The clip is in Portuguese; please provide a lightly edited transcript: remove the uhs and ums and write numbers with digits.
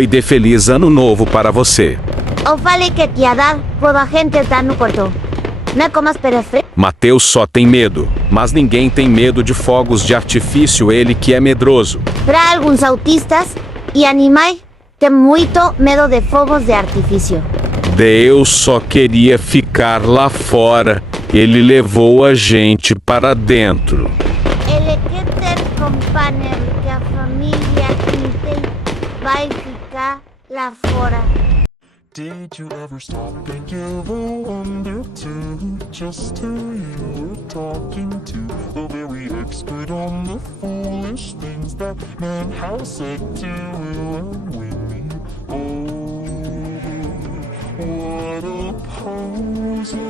chegou e dê feliz ano novo para você. Eu falei que ia dar quando a gente tá no quarto. Não é como as periferias. Matheus só tem medo, mas ninguém tem medo de fogos de artifício, ele que é medroso. Para alguns autistas e animais, tem muito medo de fogos de artifício. Deus só queria ficar lá fora, ele levou a gente para dentro. Ele quer ter companhia, que a família inteira vai ficar lá fora. Did you ever stop and give a wonder to just who you were talking to? The very expert on the foolish things that man has said to you and when me. Oh, what a poser.